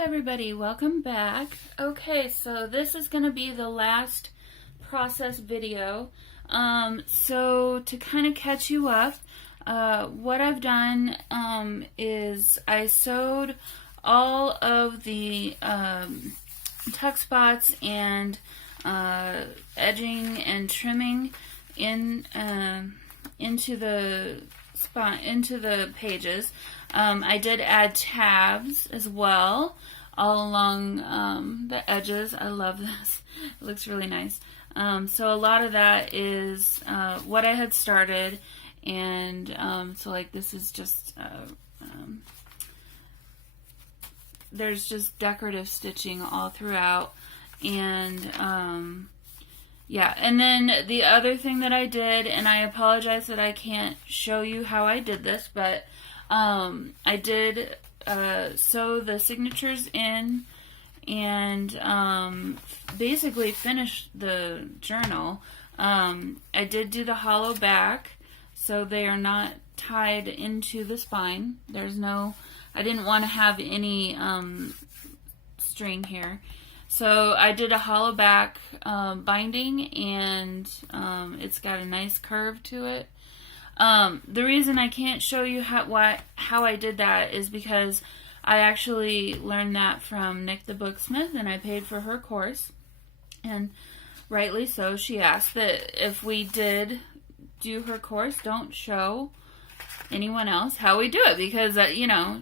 everybody, welcome back. Okay, so this is going to be the last process video. So to kind of catch you up, what I've done is I sewed all of the tuck spots and edging and trimming into the pages. I did add tabs as well all along the edges. I love this. It looks really nice. So a lot of that is what I had started, and so like this is just there's just decorative stitching all throughout, and yeah, and then the other thing that I did, and I apologize that I can't show you how I did this, but I did sew the signatures in and basically finish the journal. I did do the hollow back, so they are not tied into the spine. I didn't want to have any string here. So I did a hollow back binding, and it's got a nice curve to it. The reason I can't show you how I did that is because I actually learned that from Nick the Booksmith, and I paid for her course, and rightly so. She asked that if we did do her course, don't show anyone else how we do it, because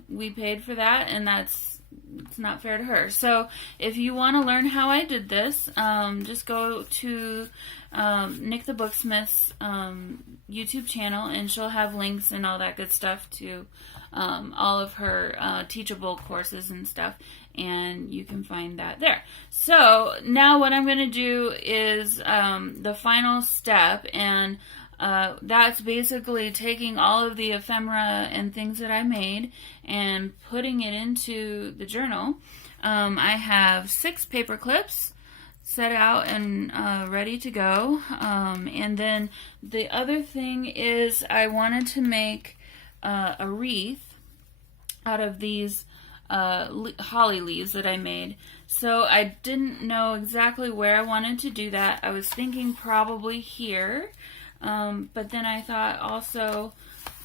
we paid for that, and it's not fair to her. So if you want to learn how I did this, just go to Nick the Booksmith's YouTube channel, and she'll have links and all that good stuff to all of her teachable courses and stuff, and you can find that there. So now what I'm going to do is the final step, and that's basically taking all of the ephemera and things that I made and putting it into the journal. I have 6 paper clips set out and ready to go. And then the other thing is I wanted to make a wreath out of these holly leaves that I made. So I didn't know exactly where I wanted to do that. I was thinking probably here. But then I thought also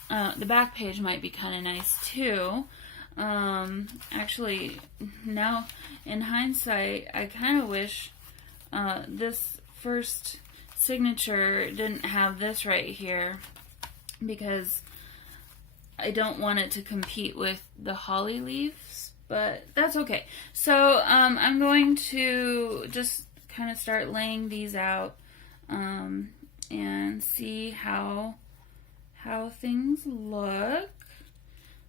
the back page might be kind of nice too. Actually, now in hindsight, I kind of wish this first signature didn't have this right here, because I don't want it to compete with the holly leaves, but that's okay. So I'm going to just kind of start laying these out and see how things look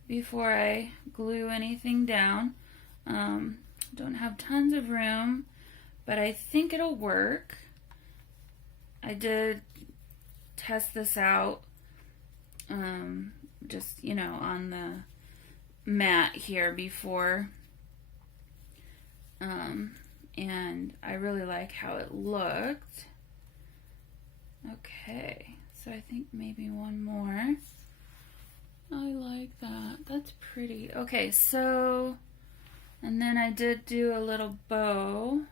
before I glue anything down. Don't have tons of room, but I think it'll work. I did test this out just on the mat here before, and I really like how it looked. Okay, so I think maybe one more. I like that. That's pretty. Okay, so, and then I did do a little bow.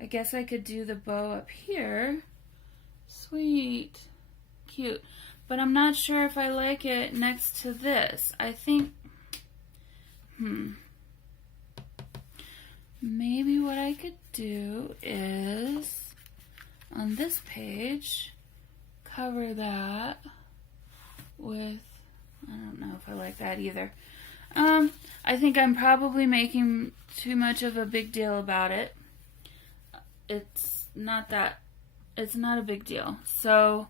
I guess I could do the bow up here. Sweet. Cute. But I'm not sure if I like it next to this. I think, maybe what I could do is, on this page, cover that with, I don't know if I like that either. I think I'm probably making too much of a big deal about it. It's not a big deal. So,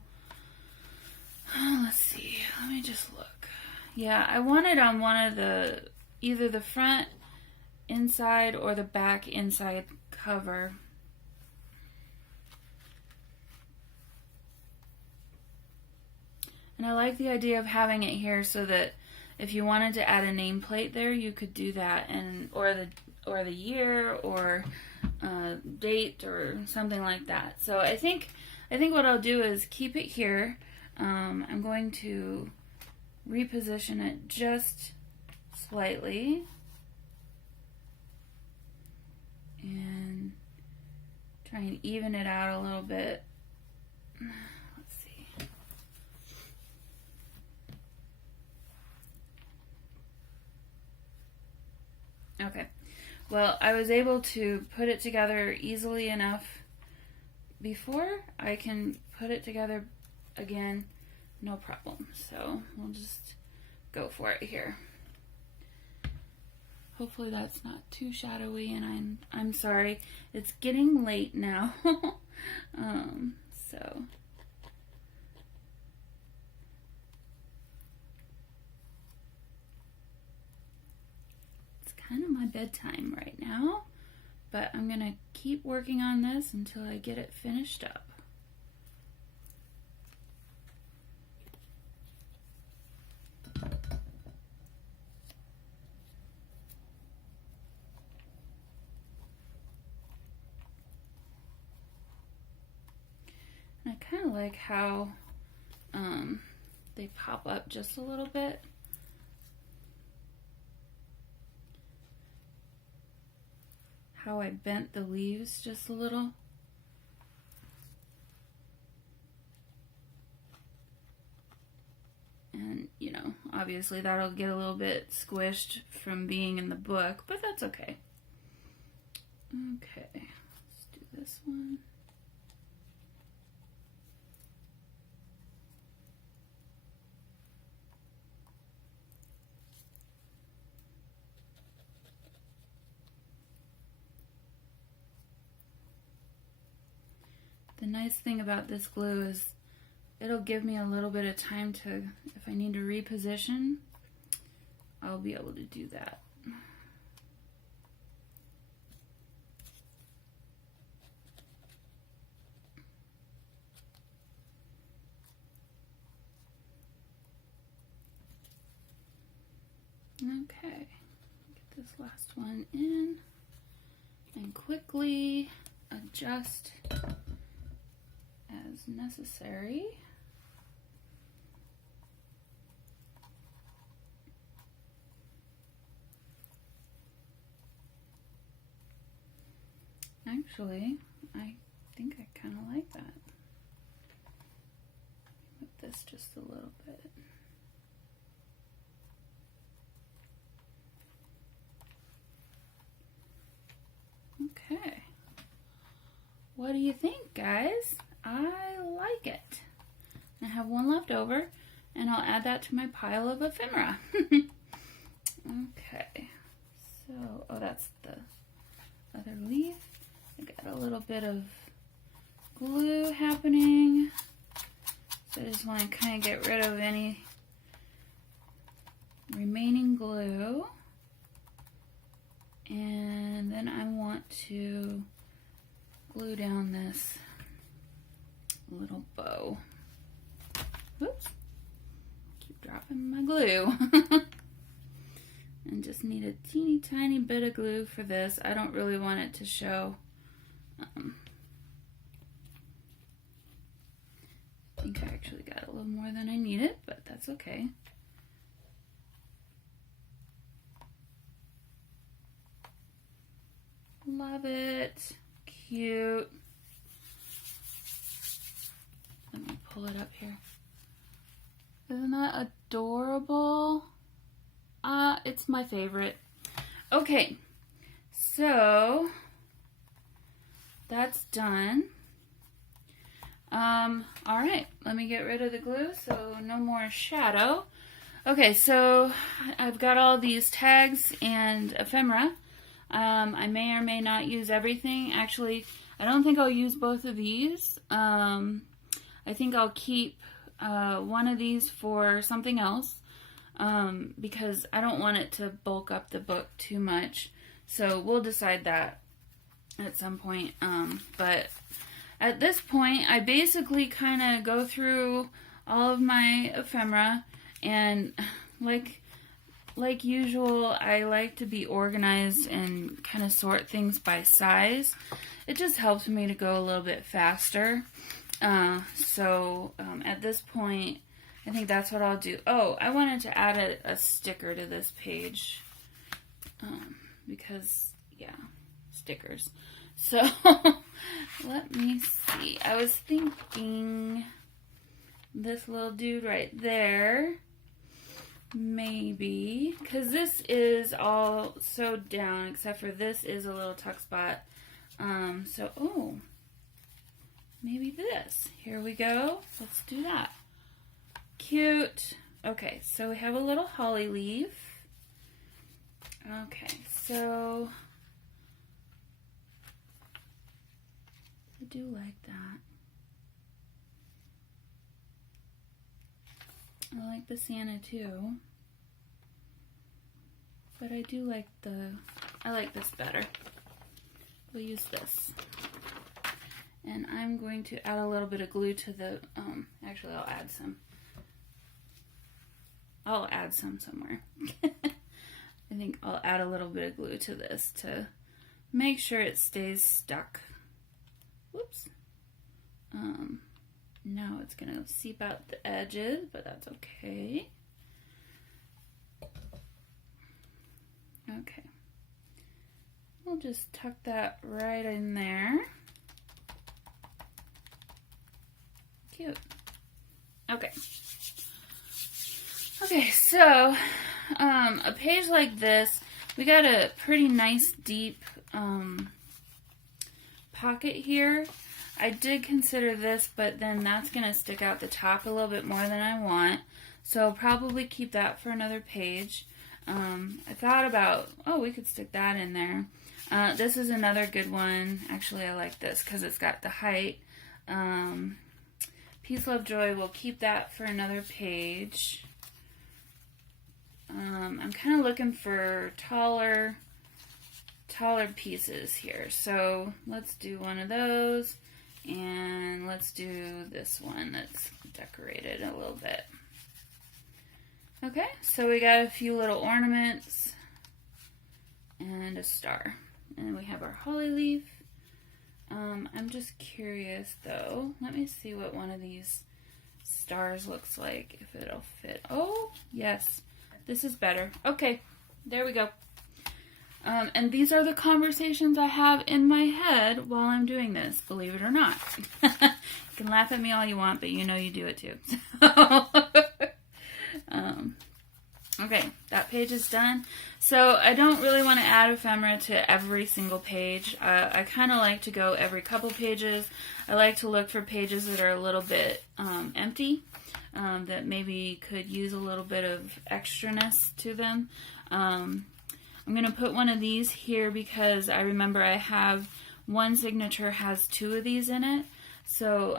let's see. Let me just look. Yeah, I want it on one of either the front inside or the back inside cover. And I like the idea of having it here so that if you wanted to add a nameplate there, you could do that, and or the year or date or something like that. So I think what I'll do is keep it here. I'm going to reposition it just slightly. Try and even it out a little bit. Let's see. Okay. Well, I was able to put it together easily enough before. I can put it together again, no problem. So we'll just go for it here. Hopefully that's not too shadowy, and I'm sorry. It's getting late now. So it's kind of my bedtime right now, but I'm gonna keep working on this until I get it finished up. I kind of like how they pop up just a little bit. How I bent the leaves just a little. And, you know, obviously that'll get a little bit squished from being in the book, but that's okay. Okay, let's do this one. The nice thing about this glue is it'll give me a little bit of time to, if I need to reposition, I'll be able to do that. Okay, get this last one in and quickly adjust as necessary. Actually, I think I kind of like that. Move this just a little bit. Okay. What do you think, guys? I like it. I have one left over, and I'll add that to my pile of ephemera. Okay. So, oh, that's the other leaf. I got a little bit of glue happening. So I just want to kind of get rid of any remaining glue. And then I want to glue down this little bow. Whoops. Keep dropping my glue. And just need a teeny tiny bit of glue for this. I don't really want it to show. I think I actually got a little more than I needed, but that's okay. Love it. Cute. Let me pull it up here. Isn't that adorable? It's my favorite. Okay, so that's done. All right, let me get rid of the glue so no more shadow. Okay, so I've got all these tags and ephemera. I may or may not use everything. Actually, I don't think I'll use both of these. I think I'll keep one of these for something else because I don't want it to bulk up the book too much. So we'll decide that at some point. But at this point, I basically kind of go through all of my ephemera, and like usual, I like to be organized and kind of sort things by size. It just helps me to go a little bit faster. So at this point, I think that's what I'll do. Oh, I wanted to add a sticker to this page because, yeah, stickers. So let me see. I was thinking this little dude right there, maybe, because this is all sewed down except for this is a little tuck spot. So, oh, maybe this. Here we go. Let's do that. Cute. Okay, so we have a little holly leaf. Okay, so I do like that. I like the Santa too. But I do like I like this better. We'll use this. And I'm going to add a little bit of glue to the, actually I'll add some. I'll add some somewhere. I think I'll add a little bit of glue to this to make sure it stays stuck. Whoops. Now it's going to seep out the edges, but that's okay. Okay. We'll just tuck that right in there. Cute. Okay. Okay, so a page like this, we got a pretty nice deep pocket here. I did consider this, but then that's going to stick out the top a little bit more than I want. So I'll probably keep that for another page. I thought about, oh, we could stick that in there. This is another good one. Actually, I like this because it's got the height. Peace, Love, Joy, we'll keep that for another page. I'm kind of looking for taller pieces here. So let's do one of those. And let's do this one that's decorated a little bit. Okay, so we got a few little ornaments and a star. And we have our holly leaf. I'm just curious though. Let me see what one of these stars looks like, if it'll fit. Oh, yes. This is better. Okay, there we go. And these are the conversations I have in my head while I'm doing this, believe it or not. You can laugh at me all you want, but you know you do it too. Okay, that page is done. So I don't really want to add ephemera to every single page. I kind of like to go every couple pages. I like to look for pages that are a little bit empty, that maybe could use a little bit of extraness to them. I'm going to put one of these here because I remember I have one signature has two of these in it. So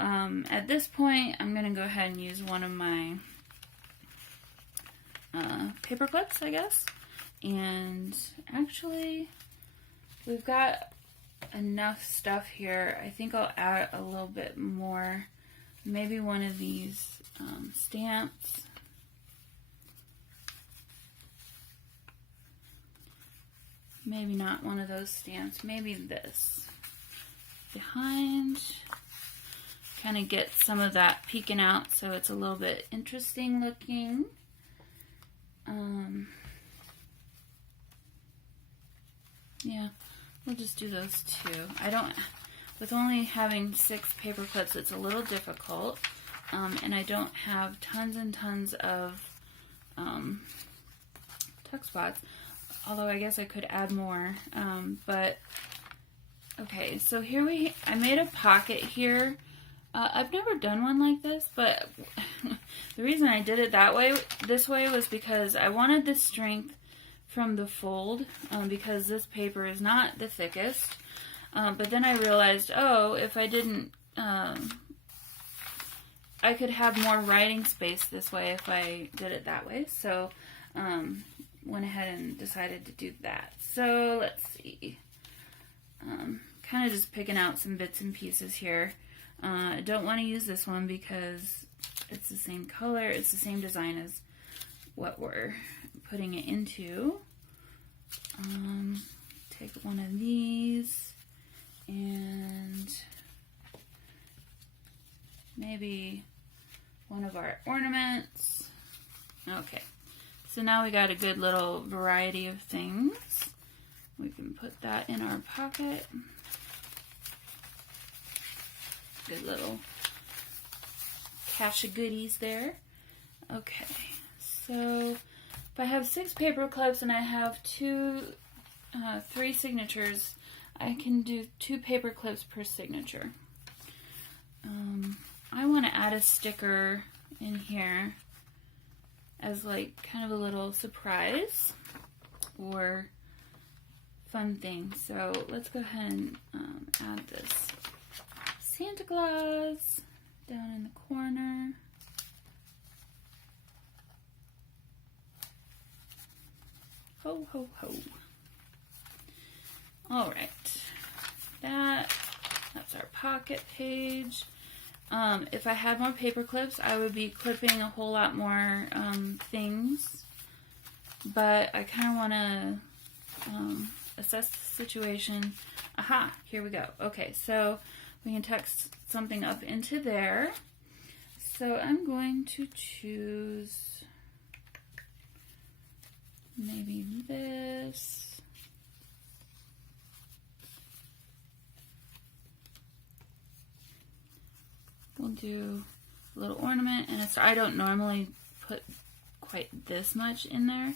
at this point, I'm going to go ahead and use one of my paper clips, I guess. And actually, we've got enough stuff here. I think I'll add a little bit more. Maybe one of these stamps. Maybe not one of those stamps. Maybe this. Behind. Kind of get some of that peeking out so it's a little bit interesting looking. Yeah, we'll just do those two. With only having 6 paper clips, it's a little difficult. And I don't have tons and tons of tuck spots. Although I guess I could add more. But, okay, so here I made a pocket here. I've never done one like this, but the reason I did it this way was because I wanted the strength from the fold, because this paper is not the thickest. But then I realized, oh, if I didn't, I could have more writing space this way if I did it that way. So, went ahead and decided to do that. So, let's see. Kind of just picking out some bits and pieces here. I don't want to use this one because it's the same color, it's the same design as what we're putting it into. Take one of these and maybe one of our ornaments. Okay, so now we got a good little variety of things. We can put that in our pocket. Good little cache of goodies there. Okay, so if I have 6 paper clips and I have 3 signatures, I can do 2 paper clips per signature. I want to add a sticker in here as like kind of a little surprise or fun thing. So let's go ahead and add this Santa Claus down in the corner. Ho, ho, ho. All right, that's our pocket page. If I had more paper clips, I would be clipping a whole lot more things, but I kind of want to assess the situation. Aha, here we go. Okay, so we can tuck something up into there. So I'm going to choose maybe this. We'll do a little ornament, and I don't normally put quite this much in there,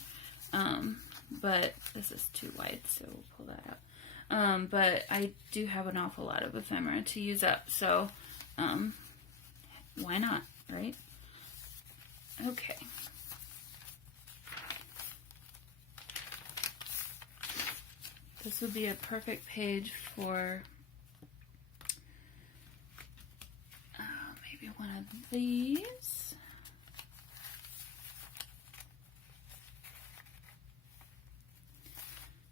but this is too wide, so we'll pull that out. But I do have an awful lot of ephemera to use up, so why not, right? Okay. This would be a perfect page for maybe one of these.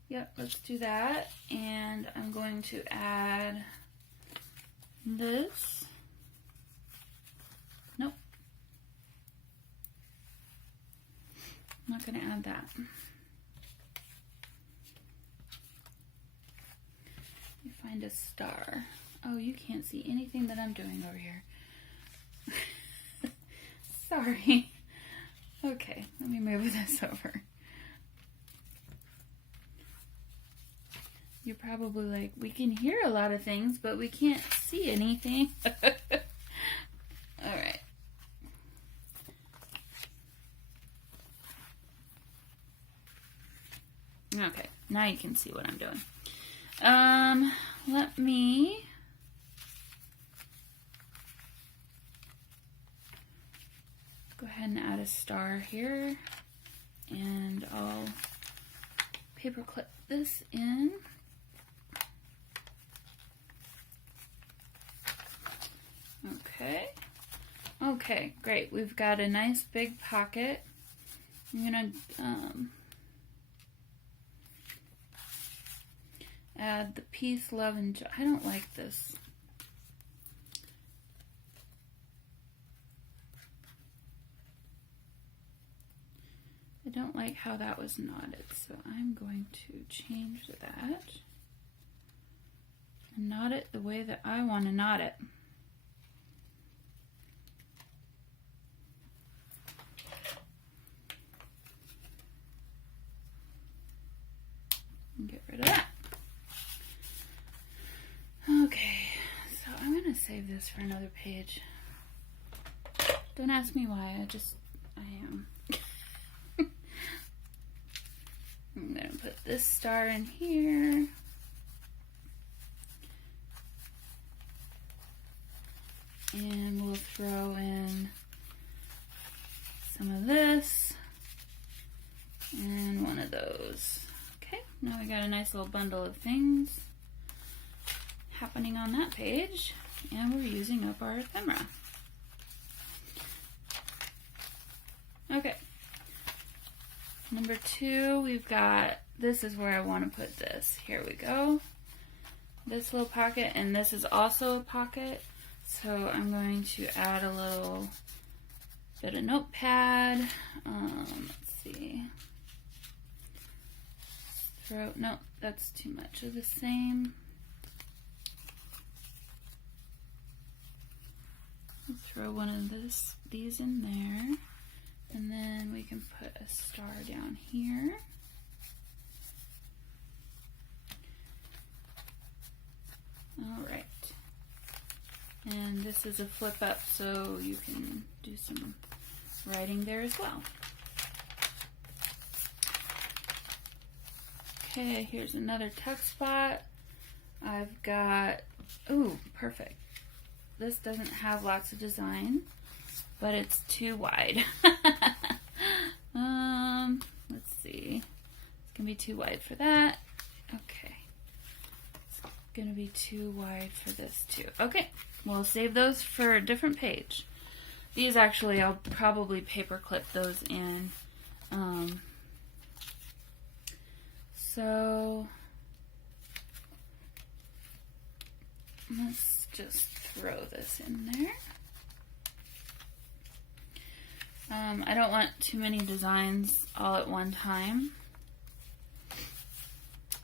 Yep, let's do that. And I'm going to add this. Nope. I'm not going to add that. You find a star. Oh, you can't see anything that I'm doing over here. Sorry. Okay, let me move this over. You're probably like, we can hear a lot of things, but we can't see anything. All right. Okay, now you can see what I'm doing. Let me go ahead and add a star here, and I'll paper clip this in. Okay, great. We've got a nice big pocket. I'm gonna add the peace, love, and joy. I don't like this. I don't like how that was knotted, so I'm going to change that and knot it the way that I want to knot it. And get rid of that. Okay, so I'm going to save this for another page. Don't ask me why, I am. I'm going to put this star in here. And we'll throw in some of this and one of those. Okay, now we got a nice little bundle of things happening on that page, and we're using up our ephemera. Okay. Number 2, we've got, this is where I want to put this. Here we go. This little pocket, and this is also a pocket. So I'm going to add a little bit of notepad. Let's see. No, that's too much of the same. Let's throw one of these in there. And then we can put a star down here. this is a flip up, so you can do some writing there as well. Okay, here's another tuck spot. I've got, ooh, perfect. This doesn't have lots of design, but it's too wide. Let's see. It's gonna be too wide for that. Okay. It's gonna be too wide for this too. Okay, we'll save those for a different page. These actually, I'll probably paper clip those in. So let's just throw this in there. I don't want too many designs all at one time.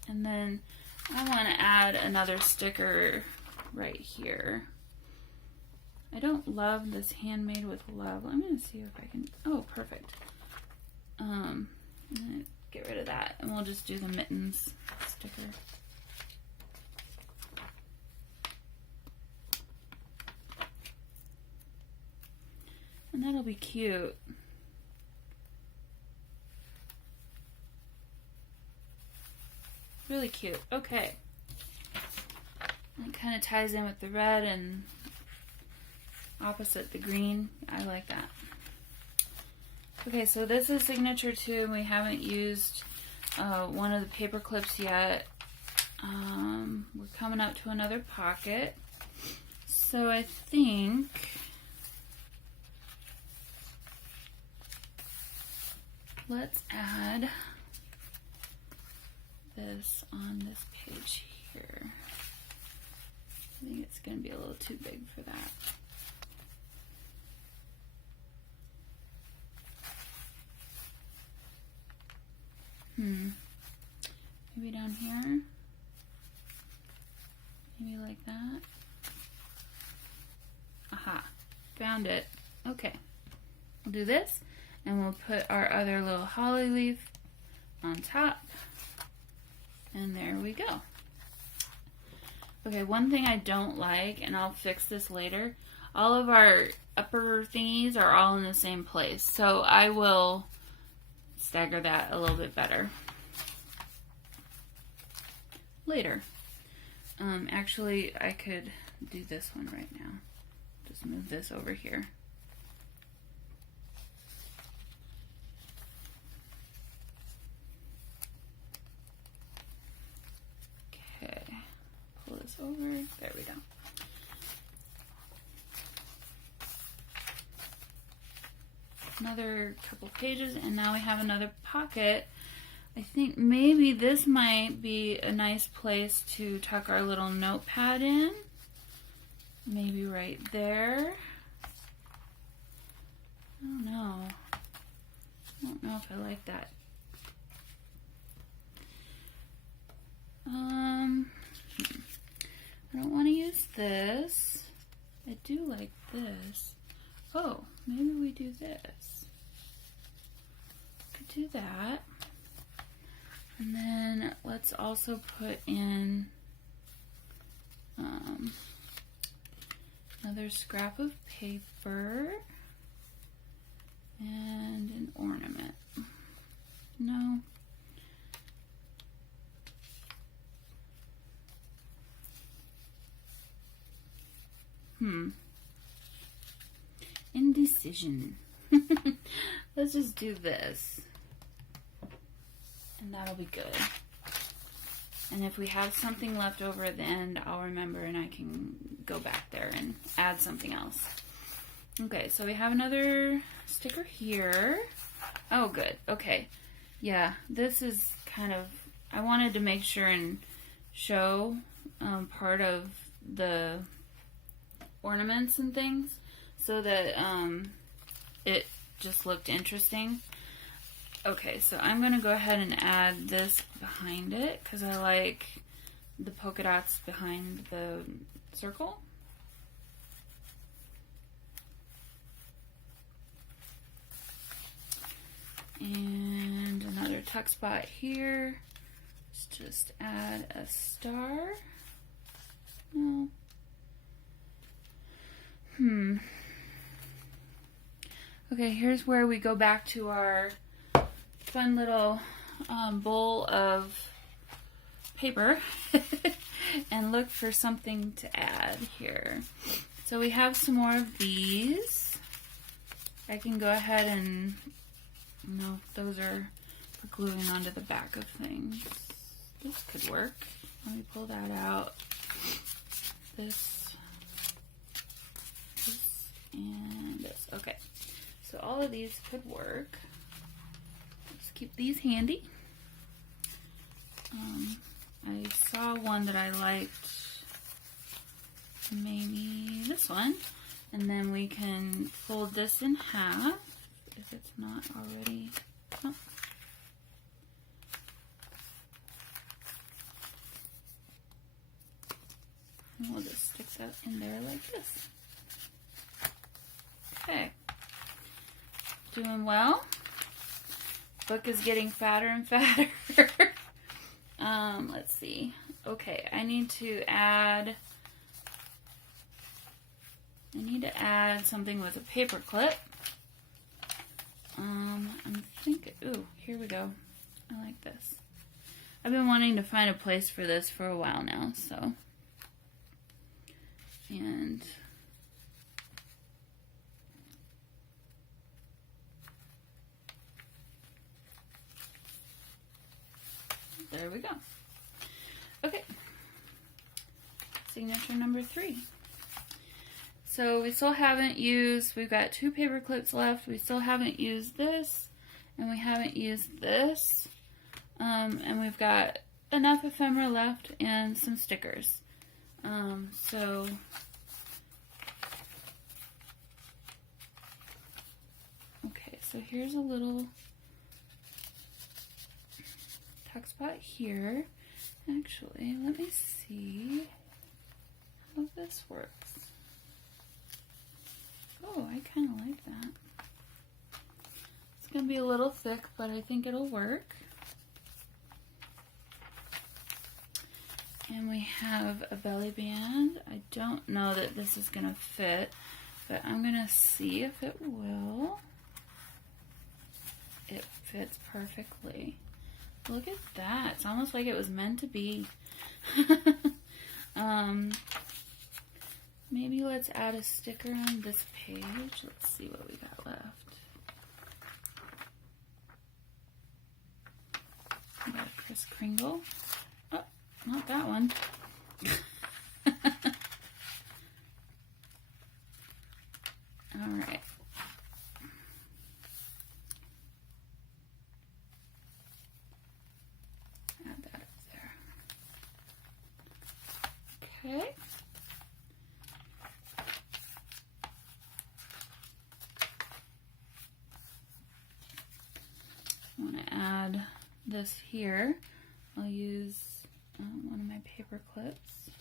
And then I want to add another sticker right here. I don't love this handmade with love. I'm going to see if I can, oh, perfect. I'm going to get rid of that and we'll just do the mittens sticker. And that'll be cute. Really cute. Okay. It kind of ties in with the red and opposite the green. I like that. Okay, so this is signature 2. We haven't used one of the paper clips yet. We're coming up to another pocket. So I think let's add this on this page here. I think it's going to be a little too big for that. Maybe down here. Maybe like that. Aha, found it. Okay, we'll do this and we'll put our other little holly leaf on top. And there we go. Okay, one thing I don't like, and I'll fix this later, all of our upper thingies are all in the same place. So I will stagger that a little bit better later. Actually, I could do this one right now. Just move this over here. Okay, pull this over. There we go. Another couple pages, and now we have another pocket. I think maybe this might be a nice place to tuck our little notepad in. Maybe right there. I don't know. I don't know if I like that. I don't want to use this. I do like this. Oh, maybe we do this. Could do that. And then let's also put in another scrap of paper and an ornament. No. Indecision. Let's just do this. And that'll be good. And if we have something left over at the end, I'll remember and I can go back there and add something else. Okay, so we have another sticker here. Oh, good. Okay. Yeah, this is kind of, I wanted to make sure and show part of the ornaments and things so that it just looked interesting. Okay, so I'm going to go ahead and add this behind it because I like the polka dots behind the circle. And another tuck spot here. Let's just add a star. No. Okay, here's where we go back to our fun little bowl of paper and look for something to add here. So we have some more of these. I can go ahead and, no, those are for gluing onto the back of things. This could work. Let me pull that out. This, and this. Okay. So all of these could work. Let's keep these handy. I saw one that I liked, maybe this one, and then we can fold this in half if it's not already. Oh. And we'll just stick that in there like this. Okay. Doing well. Book is getting fatter and fatter. Let's see. Okay, I need to add something with a paper clip. I'm thinking, ooh, here we go. I like this. I've been wanting to find a place for this for a while now, so. And there we go. Okay. Signature number 3. So we still haven't used, we've got 2 paper clips left. We still haven't used this, and we haven't used this. And we've got enough ephemera left and some stickers. So okay, so here's a little tuck spot here. Actually, let me see how this works. Oh, I kind of like that. It's going to be a little thick, but I think it'll work. And we have a belly band. I don't know that this is going to fit, but I'm going to see if it will. It fits perfectly. Look at that. It's almost like it was meant to be. Maybe let's add a sticker on this page. Let's see what we got left. We got a Kris Kringle. Oh, not that one. All right. Add that up there. Okay. I want to add this here. I'll use one of my paper clips.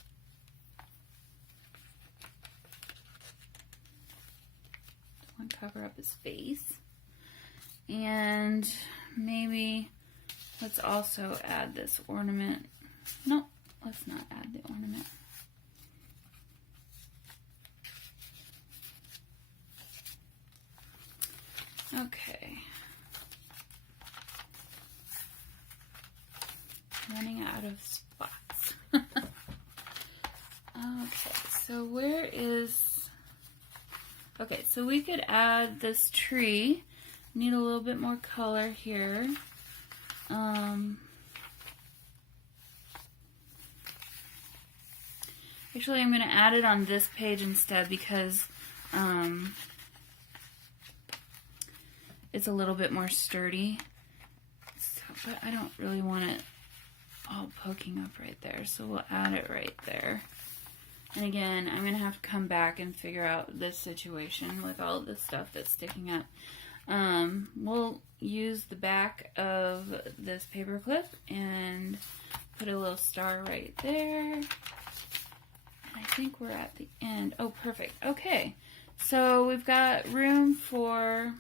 Want to cover up his face. And maybe let's also add this ornament. No, let's not add the ornament. Okay. Running out of spots. Okay, so where is... Okay, so we could add this tree. Need a little bit more color here. Actually, I'm going to add it on this page instead because it's a little bit more sturdy. So, but I don't really want it all poking up right there, so we'll add it right there. And again, I'm gonna have to come back and figure out this situation with all of this stuff that's sticking up. We'll use the back of this paper clip and put a little star right there. And I think we're at the end. Oh, perfect. Okay, so we've got room for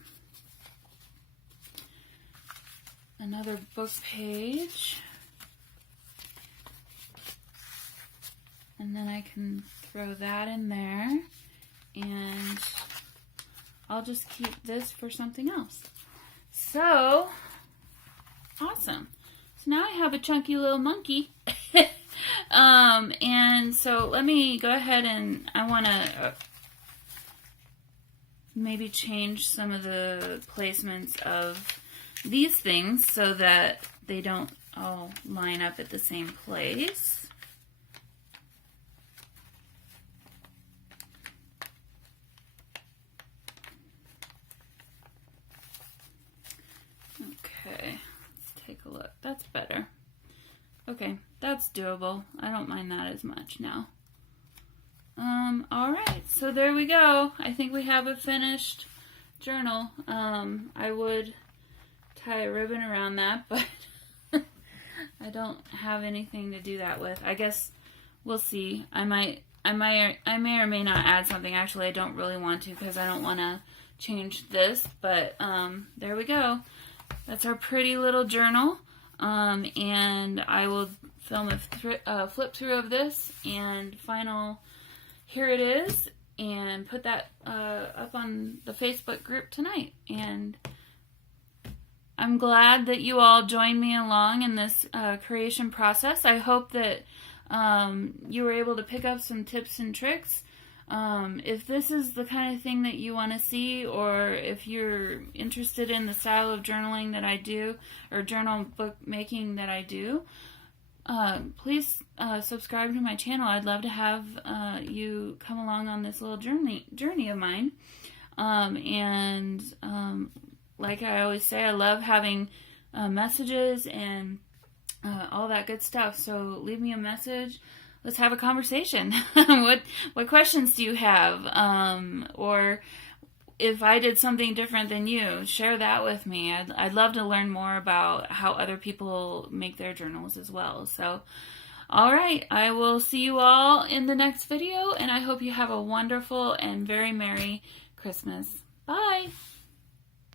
another book page. And then I can throw that in there. and I'll just keep this for something else. So, awesome. So now I have a chunky little monkey. And so let me go ahead and I want to maybe change some of the placements of these things so that they don't all line up at the same place. Okay, let's take a look. That's better. Okay, that's doable. I don't mind that as much now. Alright, so there we go. I think we have a finished journal. I would tie a ribbon around that, but I don't have anything to do that with. I guess we'll see. I may or may not add something. Actually, I don't really want to because I don't want to change this, but there we go. That's our pretty little journal. And I will film a flip through of this and final, here it is, and put that up on the Facebook group tonight. And I'm glad that you all joined me along in this creation process. I hope that you were able to pick up some tips and tricks. If this is the kind of thing that you want to see, or if you're interested in the style of journaling that I do, or journal book making that I do, please subscribe to my channel. I'd love to have you come along on this little journey of mine. Like I always say, I love having messages and all that good stuff. So leave me a message. Let's have a conversation. What questions do you have? Or if I did something different than you, share that with me. I'd love to learn more about how other people make their journals as well. So, all right, I will see you all in the next video, and I hope you have a wonderful and very Merry Christmas. Bye.